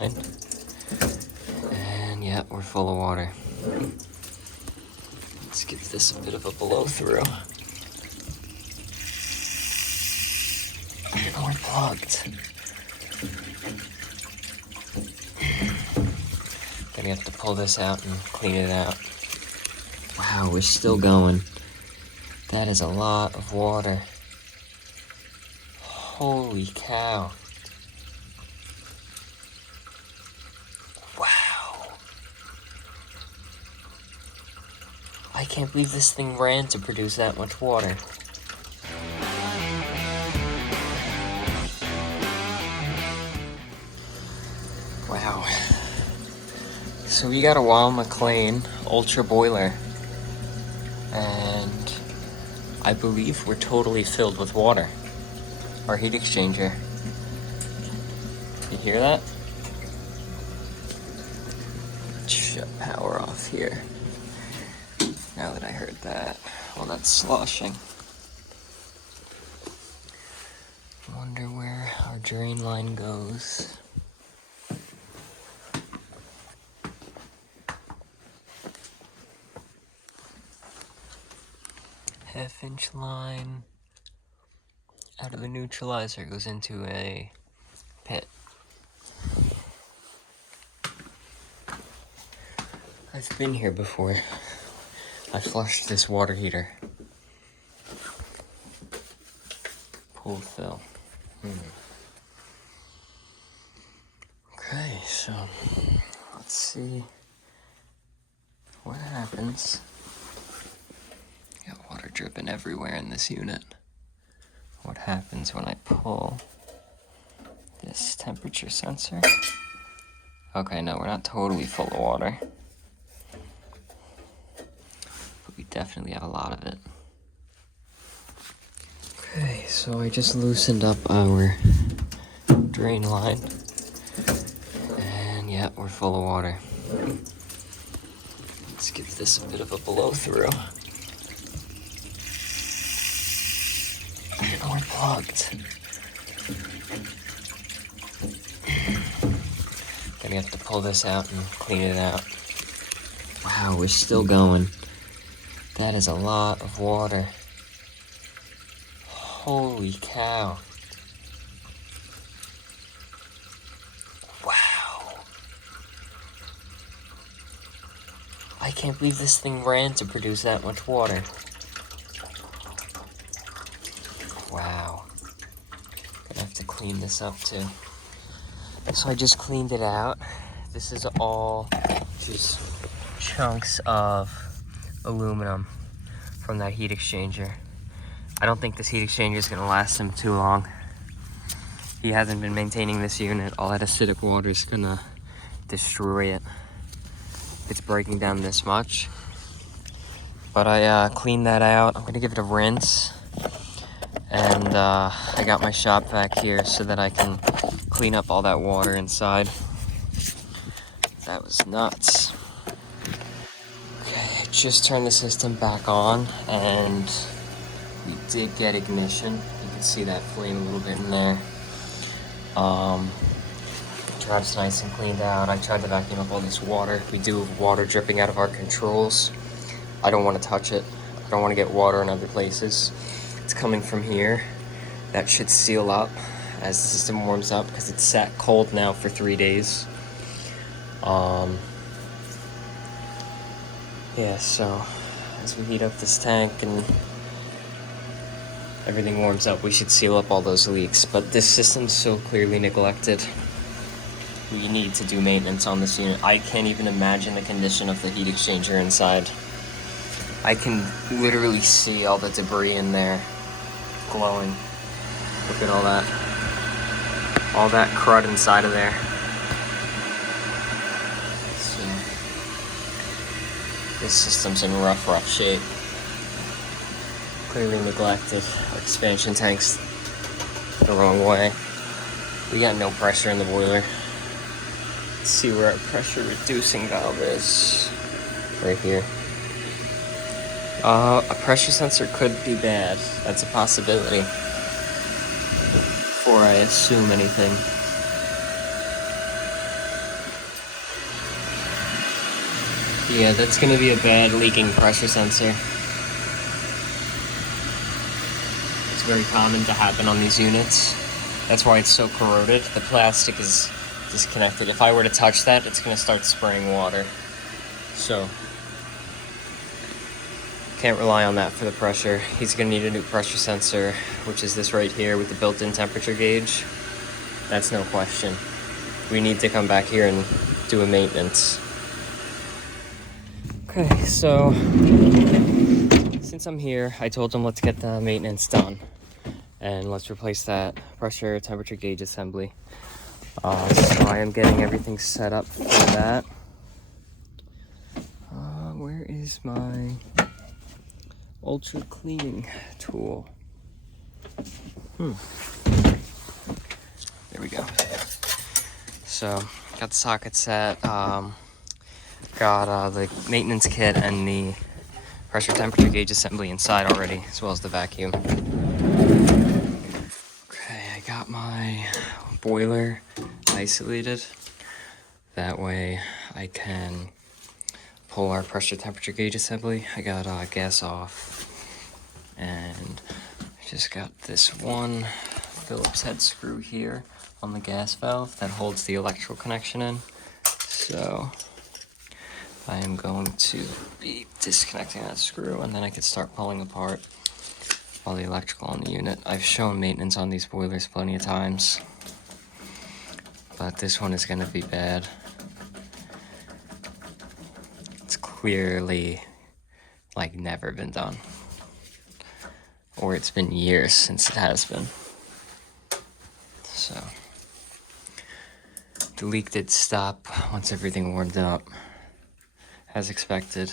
And yeah, we're full of water. Let's give this a bit of a blow through. And we're plugged. Gonna have to pull this out and clean it out. Wow, we're still going. That is a lot of water. Holy cow. Wow. I can't believe this thing ran to produce that much water. Wow. So we got a Weil McLain Ultra Boiler. And I believe we're totally filled with water. Our heat exchanger. You hear that? Shut power off here. Now that I heard that. Well, that's sloshing. Wonder where our drain line goes. Half-inch line out of the neutralizer goes into a pit. I've been here before. I flushed this water heater. Pool fill. Okay, so let's see what happens. Got water dripping everywhere in this unit. What happens when I pull this temperature sensor? Okay, no, we're not totally full of water. But we definitely have a lot of it. Okay, so I just loosened up our drain line. And yeah, we're full of water. Let's give this a bit of a blow through. And we're plugged. Gonna have to pull this out and clean it out. Wow, we're still going. That is a lot of water. Holy cow. Wow. I can't believe this thing ran to produce that much water. Wow. Gonna have to clean this up too. So I just cleaned it out. This is all just chunks of aluminum from that heat exchanger. I don't think this heat exchanger is gonna last him too long. He hasn't been maintaining this unit. All that acidic water is gonna destroy it. It's breaking down this much. But I cleaned that out. I'm gonna give it a rinse. And I got my shop vac here so that I can clean up all that water inside. That was nuts. Okay, just turned the system back on and we did get ignition. You can see that flame a little bit in there. Drive's nice and cleaned out. I tried to vacuum up all this water. We do have water dripping out of our controls. I don't want to touch it. I don't want to get water in other places. It's coming from here. That should seal up as the system warms up because it's sat cold now for 3 days. Yeah, so as we heat up this tank and everything warms up, we should seal up all those leaks. But this system's so clearly neglected. We need to do maintenance on this unit. I can't even imagine the condition of the heat exchanger inside. I can literally see all the debris in there glowing. Look at all that. All that crud inside of there. So, this system's in rough shape. Clearly neglected. Our expansion tank's the wrong way. We got no pressure in the boiler. Let's see where our pressure reducing valve is. Right here. A pressure sensor could be bad. That's a possibility. Before I assume anything. Yeah, that's gonna be a bad leaking pressure sensor. It's very common to happen on these units. That's why it's so corroded. The plastic is disconnected. If I were to touch that, it's gonna start spraying water. So, can't rely on that for the pressure. He's gonna need a new pressure sensor, which is this right here with the built-in temperature gauge. That's no question. We need to come back here and do a maintenance. Okay, so since I'm here, I told him let's get the maintenance done and let's replace that pressure temperature gauge assembly. So I am getting everything set up for that. Where is my ultra cleaning tool? There we go. So got the socket set. Got the maintenance kit and the pressure temperature gauge assembly inside already, as well as the vacuum. Okay, I got my boiler isolated. That way I can pull our pressure temperature gauge assembly. I got gas off, and I just got this one Phillips head screw here on the gas valve that holds the electrical connection in. So I am going to be disconnecting that screw, and then I can start pulling apart all the electrical on the unit. I've shown maintenance on these boilers plenty of times, but this one is going to be bad. It's clearly like never been done, or it's been years since it has been. So the leak did stop once everything warmed up, as expected.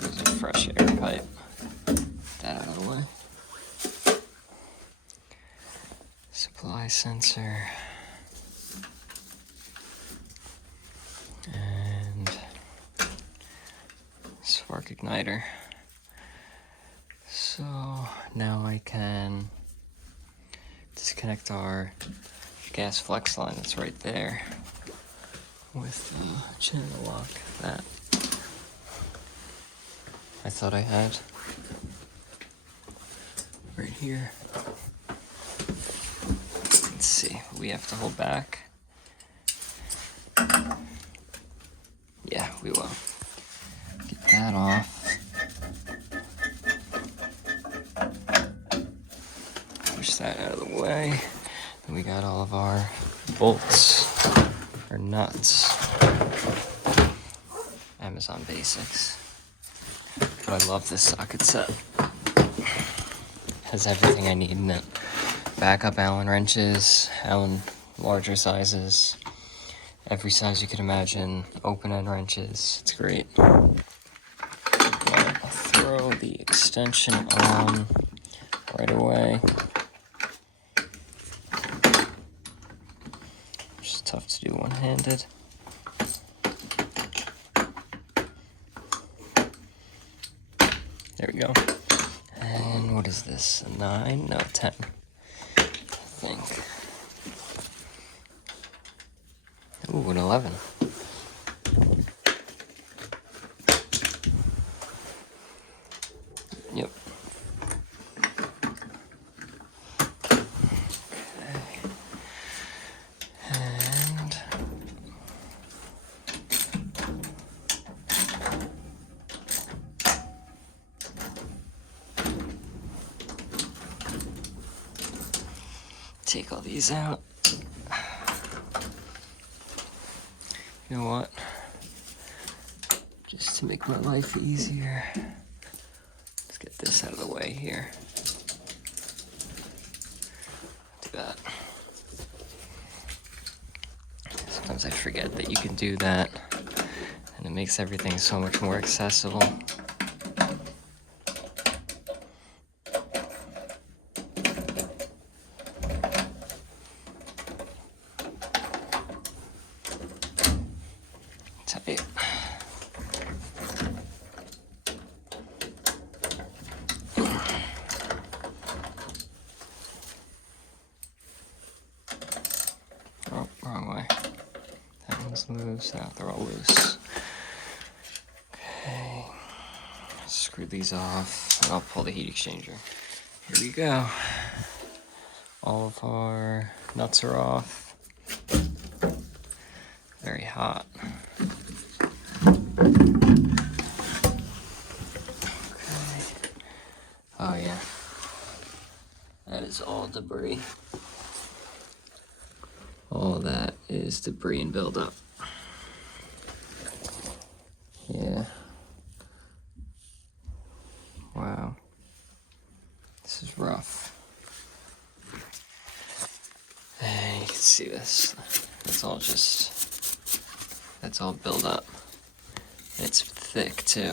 There's a fresh air pipe. Get that out of the way. Supply sensor. And spark igniter. So now I can disconnect our gas flex line that's right there with the channel lock that I thought I had right here. Let's see what we have to hold back. Yeah, we will. Get that off. Push that out of the way. Then we got all of our bolts, or nuts. Amazon Basics. But I love this socket set. Has everything I need in it. Backup Allen wrenches, Allen larger sizes, every size you could imagine, open end wrenches. It's great. I'll throw the extension on right away. Which is tough to do one-handed. There we go. And what is this? A 9? No, 10. I think. Ooh, an 11. Yep. Okay. And take all these out. You know what? Just to make my life easier, let's get this out of the way here. Do that. Sometimes I forget that you can do that, and it makes everything so much more accessible. Tight. loose. Ah, they're all loose. Okay. Screw these off, and I'll pull the heat exchanger. Here we go. All of our nuts are off. Very hot. Okay. Oh yeah. That is all debris. All that is debris and buildup. Yeah. Wow. This is rough. And you can see this. That's all built up. It's thick too.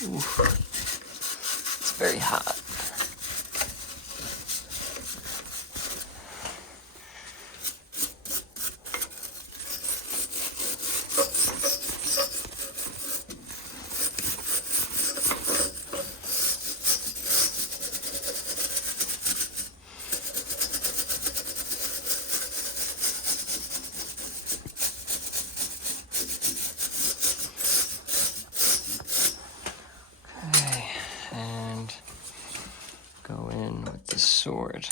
Oof. It's very hot. Go in with the sword.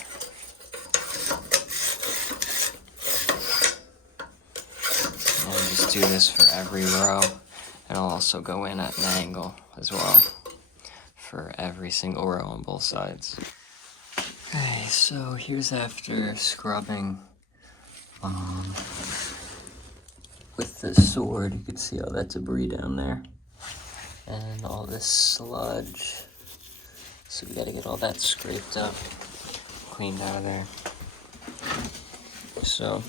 And just do this for every row. And I'll also go in at an angle as well for every single row on both sides. Okay, so here's after scrubbing with the sword. You can see all that debris down there. And all this sludge. So we gotta get all that scraped up, cleaned out of there. So,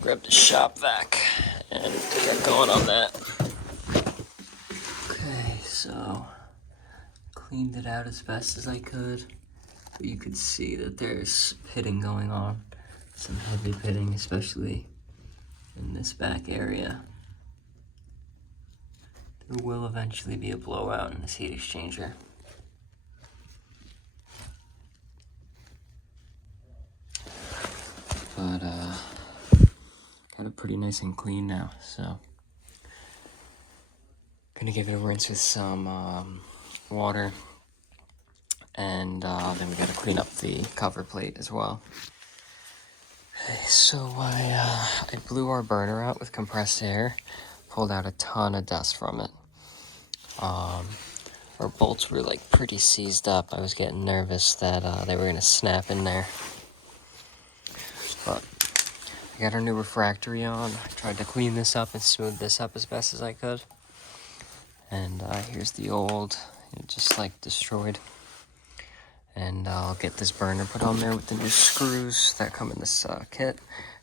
grab the shop vac and get going on that. Okay, so cleaned it out as best as I could. But you could see that there's pitting going on. Some heavy pitting, especially in this back area. There will eventually be a blowout in this heat exchanger. But got it pretty nice and clean now, so gonna give it a rinse with some water, and then we gotta clean up the cover plate as well. Okay, so I blew our burner out with compressed air, pulled out a ton of dust from it. Our bolts were like pretty seized up. I was getting nervous that they were gonna snap in there. But I got our new refractory on. I tried to clean this up and smooth this up as best as I could. And here's the old, just like destroyed. And I'll get this burner put on there with the new screws that come in this kit,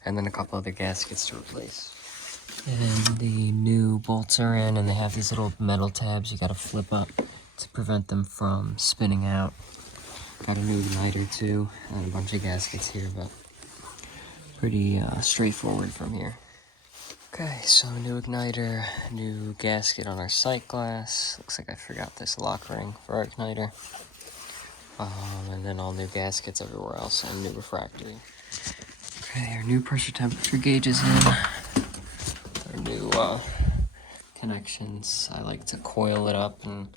and then a couple other gaskets to replace. And the new bolts are in, and they have these little metal tabs you gotta flip up to prevent them from spinning out. Got a new igniter too, and a bunch of gaskets here, but pretty straightforward from here. Okay, so new igniter, new gasket on our sight glass. Looks like I forgot this lock ring for our igniter. And then all new gaskets everywhere else, and new refractory. Okay, our new pressure temperature gauge is in. Our new connections. I like to coil it up and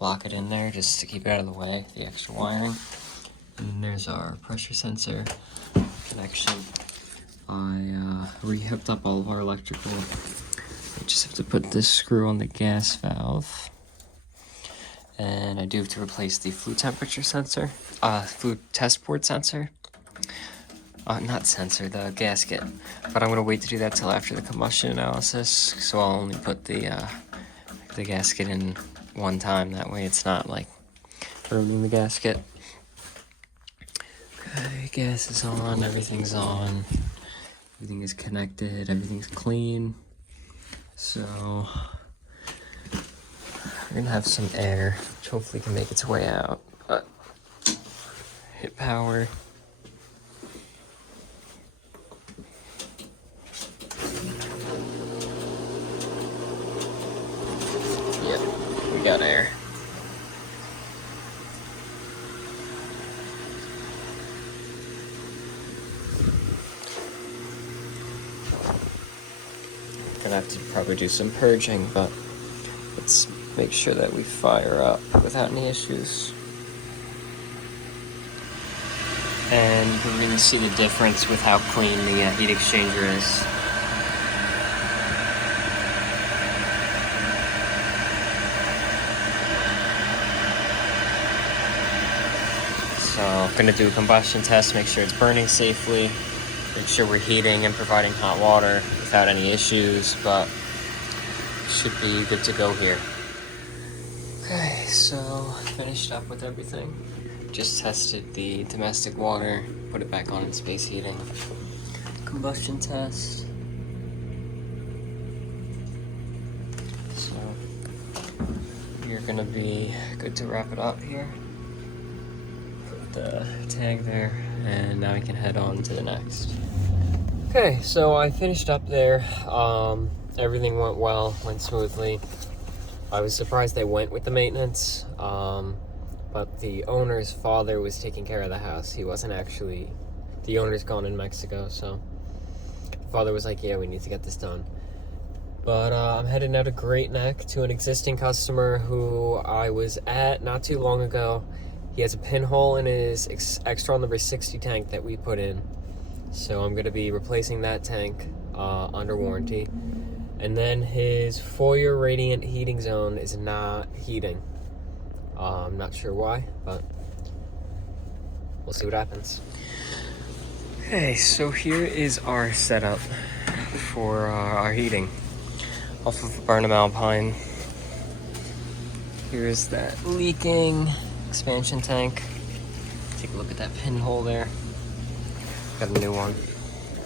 lock it in there just to keep it out of the way, the extra wiring. And then there's our pressure sensor connection. I re-hooked up all of our electrical. I just have to put this screw on the gas valve. And I do have to replace the flue temperature sensor, flue test port sensor. Not sensor, the gasket. But I'm gonna wait to do that till after the combustion analysis. So I'll only put the gasket in one time. That way it's not like ruining the gasket. Okay, gas is on, everything's on. Everything is connected, everything's clean. So we're gonna have some air, which hopefully can make its way out. But hit power. Yep, we got air. Gonna have to probably do some purging, but let's make sure that we fire up without any issues. And you can really see the difference with how clean the heat exchanger is. So I'm gonna do a combustion test, make sure it's burning safely, make sure we're heating and providing hot water without any issues, but should be good to go here. Okay, so finished up with everything. Just tested the domestic water, put it back on in space heating. Combustion test. So you're gonna be good to wrap it up here. Put the tag there, and now we can head on to the next. Okay, so I finished up there. Everything went well, went smoothly. I was surprised they went with the maintenance, but the owner's father was taking care of the house. He wasn't actually, the owner's gone in Mexico, so the father was like, yeah, we need to get this done. But I'm heading out of Great Neck to an existing customer who I was at not too long ago. He has a pinhole in his Extron number 60 tank that we put in. So I'm going to be replacing that tank under warranty. And then his foyer radiant heating zone is not heating. I'm not sure why, but we'll see what happens. Okay, so here is our setup for our heating. Off of Burnham Alpine. Here's that leaking expansion tank. Take a look at that pinhole there. Got a new one.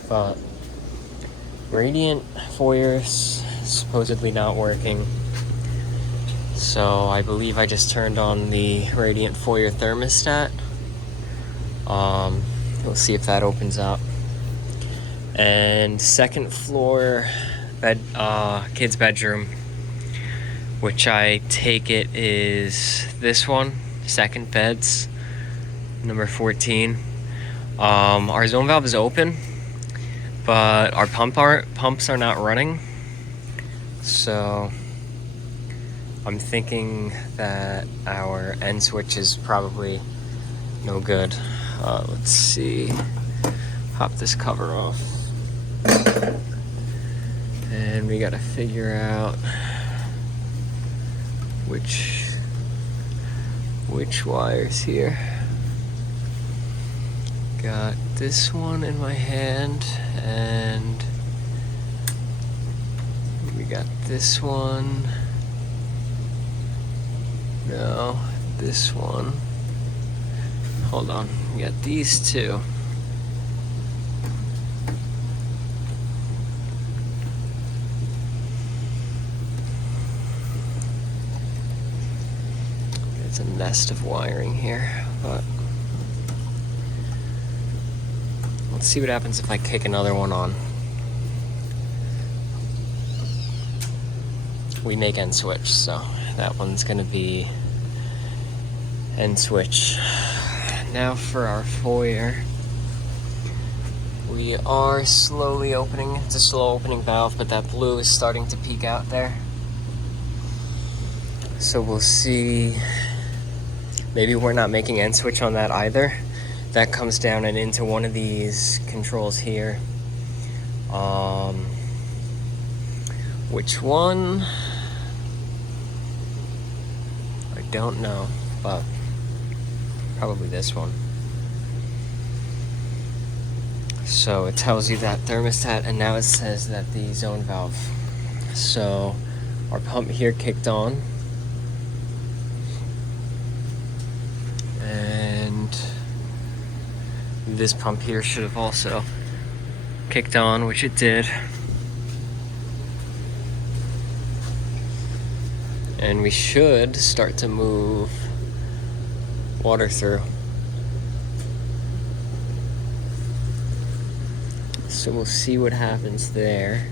But radiant foyer's supposedly not working. So I believe I just turned on the radiant foyer thermostat. We'll see if that opens up. And second floor bed, kid's bedroom, which I take it is this one, second beds, number 14. Our zone valve is open, but our pumps are not running. So I'm thinking that our end switch is probably no good. Let's see, pop this cover off. And we gotta figure out which wires here. Got this one in my hand, and we got this one. No, this one. Hold on, we got these two. It's a nest of wiring here, but let's see what happens if I kick another one on. We make end switch, so that one's gonna be end switch. Now for our foyer. We are slowly opening. It's a slow opening valve, but that blue is starting to peek out there. So we'll see. Maybe we're not making end switch on that either. That comes down and into one of these controls here. Which one? I don't know, but probably this one. So it tells you that thermostat, and now it says that the zone valve. So our pump here kicked on. And this pump here should have also kicked on, which it did. And we should start to move water through. So we'll see what happens there.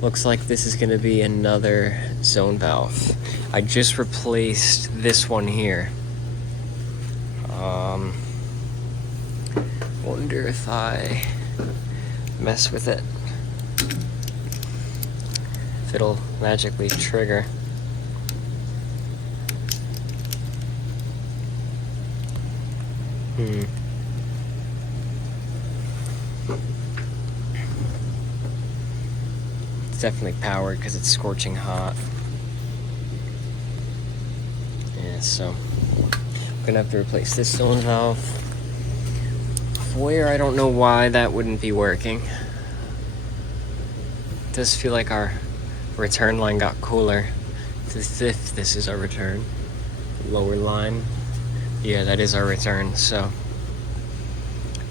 Looks like this is gonna be another zone valve. I just replaced this one here. Wonder if I mess with it, if it'll magically trigger. It's definitely powered because it's scorching hot. Yeah, so I'm gonna have to replace this zone valve. Where I don't know why that wouldn't be working. It does feel like our return line got cooler. If this is our return. Lower line. Yeah, that is our return, so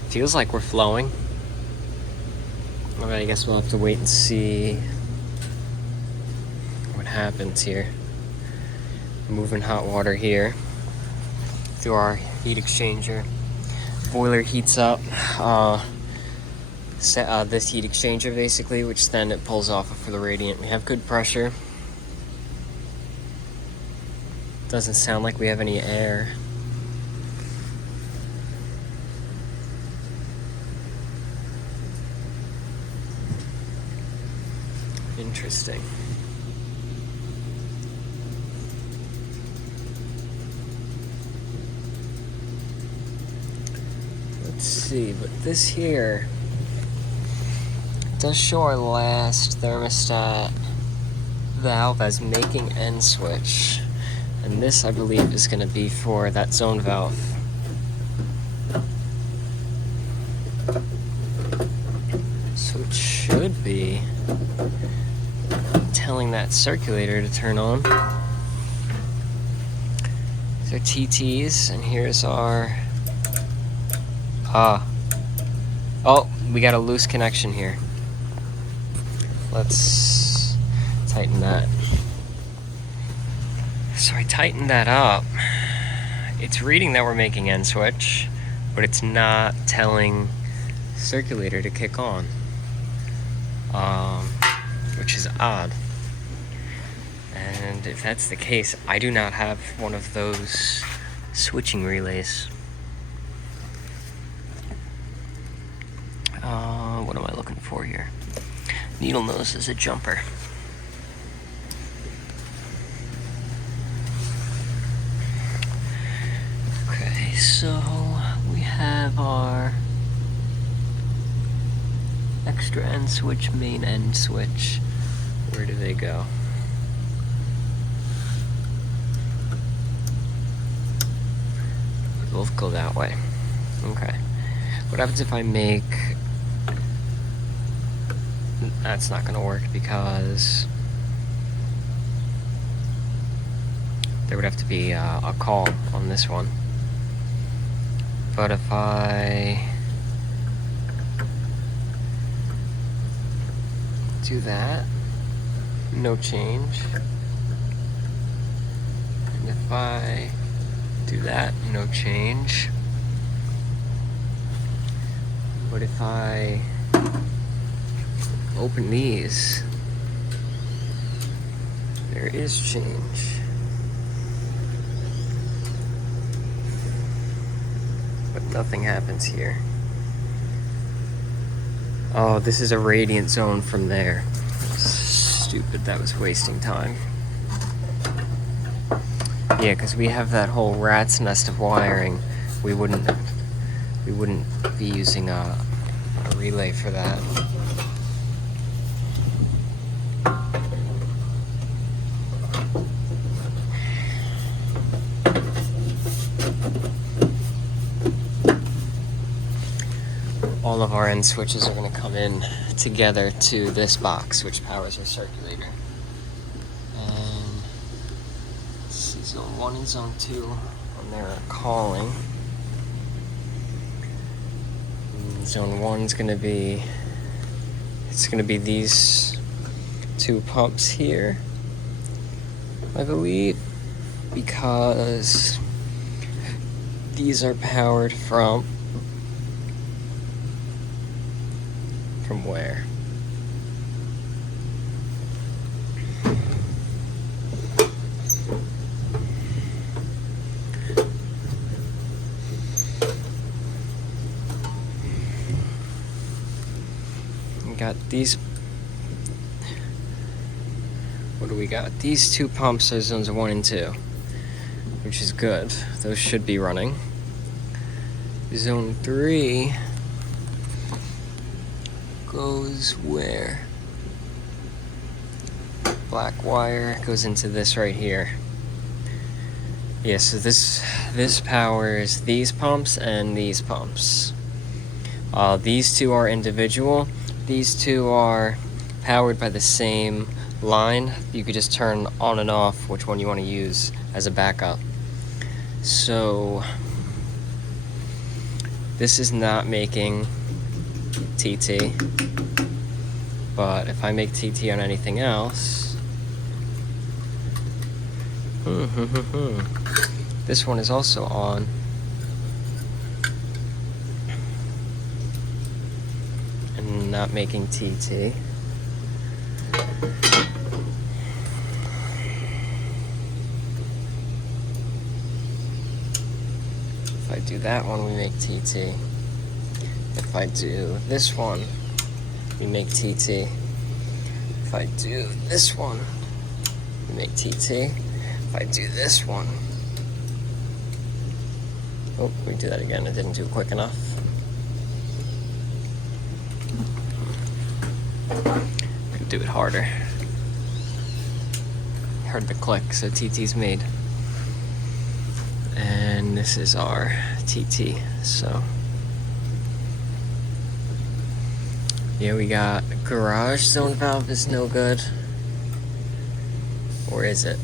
feels like we're flowing. Alright, I guess we'll have to wait and see what happens here. Moving hot water here through our heat exchanger. Boiler heats up this heat exchanger basically, which then it pulls off for the radiant. We have good pressure. Doesn't sound like we have any air. Interesting. Let's see, but this here does show our last thermostat valve as making end switch. And this, I believe, is going to be for that zone valve. So it should be telling that circulator to turn on. These are TTs, and here's our... Oh, we got a loose connection here. Let's tighten that. So I tightened that up. It's reading that we're making end switch, but it's not telling circulator to kick on, which is odd. And if that's the case, I do not have one of those switching relays. What am I looking for here? Needle nose is a jumper. Okay, so we have our extra end switch, main end switch. Where do they go? They both go that way. Okay. What happens if I make... That's not going to work because there would have to be a call on this one. But if I do that, no change. And if I do that, no change. But if I open these, there is change. But nothing happens here. Oh, this is a radiant zone from there. Stupid, that was wasting time. Yeah, because we have that whole rat's nest of wiring. We wouldn't be using a relay for that. All of our end switches are going to come in together to this box, which powers our circulator. And let's see, zone 1 and zone 2 on there are calling. And zone 1 is going to be it's gonna be these two pumps here, I believe, because these are powered from where? We got these. What do we got? These two pumps are zones 1 and 2, which is good. Those should be running. Zone 3 goes where? Black wire goes into this right here. Yeah, so this powers these pumps and these pumps. These two are individual. These two are powered by the same line. You could just turn on and off which one you want to use as a backup. So this is not making TT, but if I make TT on anything else, this one is also on. And not making TT. If I do that one, we make TT. If I do this one, we make TT. If I do this one, we make TT. If I do this one, oh, we do that again. I didn't do it quick enough. Could do it harder. Heard the click, so TT's made. And this is our TT, so. Yeah, we got garage zone valve is no good. Or is it?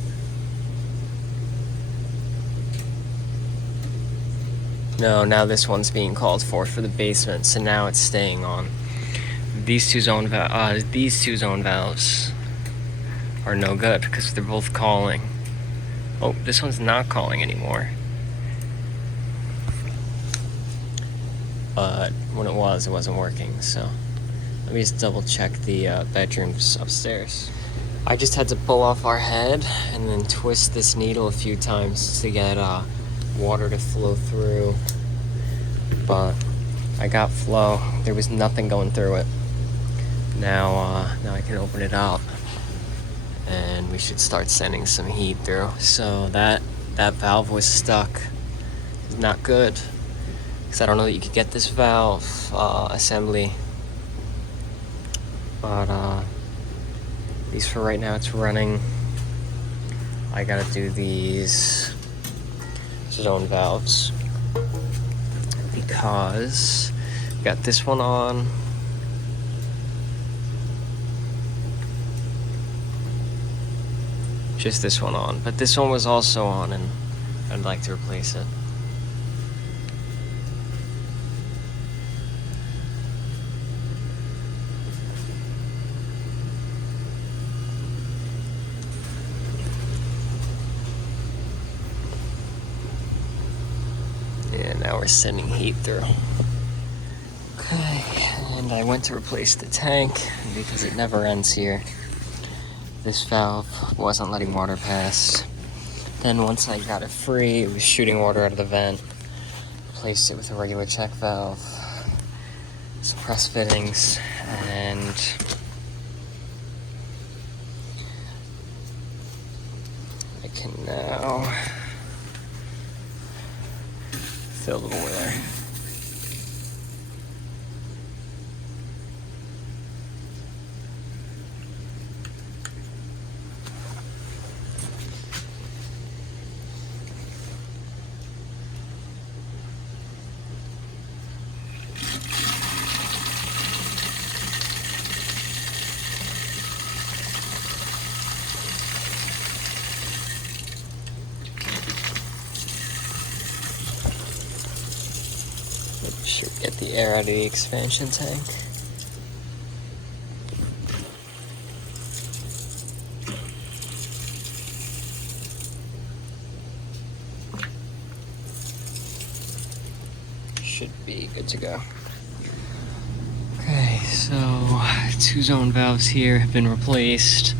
No, now this one's being called for the basement, so now it's staying on. These two zone valves are no good because they're both calling. Oh, this one's not calling anymore. But when it wasn't working, so. Let me just double check the bedrooms upstairs. I just had to pull off our head and then twist this needle a few times to get water to flow through. But I got flow. There was nothing going through it. Now I can open it up and we should start sending some heat through. So that valve was stuck. It's not good. Because I don't know that you could get this valve assembly. But at least for right now it's running. I gotta do these zone valves because we got this one on. Just this one on, but this one was also on and I'd like to replace it. Now we're sending heat through. Okay, and I went to replace the tank because it never ends here. This valve wasn't letting water pass. Then once I got it free, it was shooting water out of the vent. Replaced it with a regular check valve, some press fittings, and I can now fill the boiler. Should get the air out of the expansion tank. should be good to go. Okay, so 2 zone valves here have been replaced.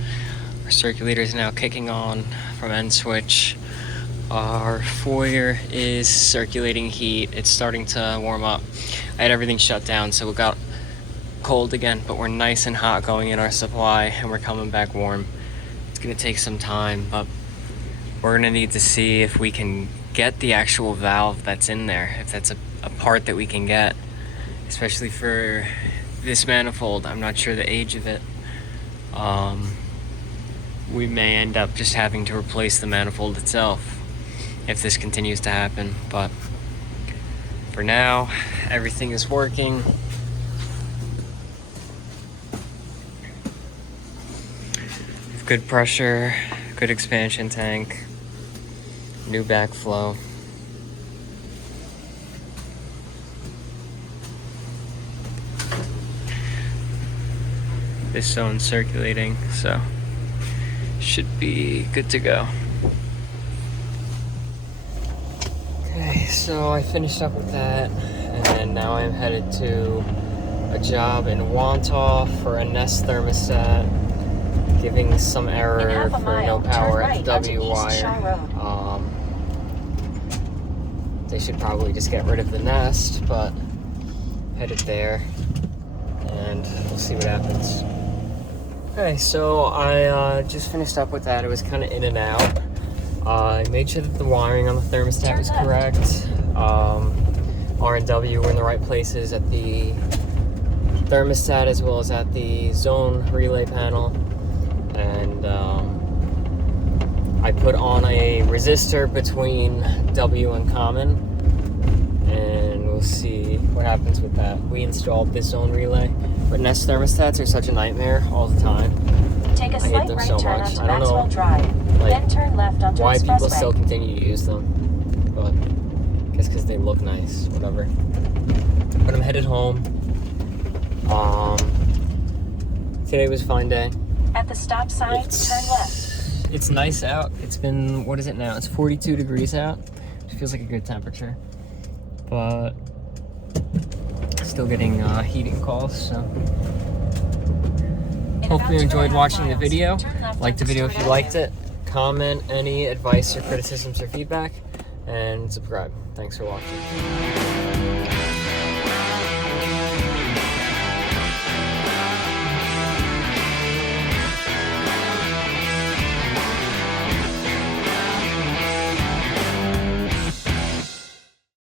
Our circulator is now kicking on from end switch. Our foyer is circulating heat. It's starting to warm up. I had everything shut down, so it got cold again, but we're nice and hot going in our supply, and we're coming back warm. It's gonna take some time, but we're gonna need to see if we can get the actual valve that's in there, if that's a part that we can get, especially for this manifold. I'm not sure the age of it. We may end up just having to replace the manifold itself if this continues to happen, but for now, everything is working. Good pressure, good expansion tank, new backflow. This zone's circulating, so should be good to go. Okay, so I finished up with that, and now I'm headed to a job in Wantagh for a Nest thermostat, giving some error for no power at the W wire. They should probably just get rid of the Nest, but headed there, and we'll see what happens. Okay, so I just finished up with that. It was kind of in and out. I made sure that the wiring on the thermostat was correct. R and W were in the right places at the thermostat as well as at the zone relay panel. And I put on a resistor between W and common, and we'll see what happens with that. We installed this zone relay, but Nest thermostats are such a nightmare all the time. Take a slight right turn onto Maxwell Drive, then turn left onto why Expressway. People still continue to use them, but I guess because they look nice, whatever. But I'm headed home. Today was a fine day. At the stop sign, turn left. It's nice out. It's been, what is it now? It's 42 degrees out. It feels like a good temperature, but still getting heating calls, so. Hopefully you enjoyed watching the video. Like the video if you liked it. Comment any advice or criticisms or feedback, and subscribe. Thanks for watching.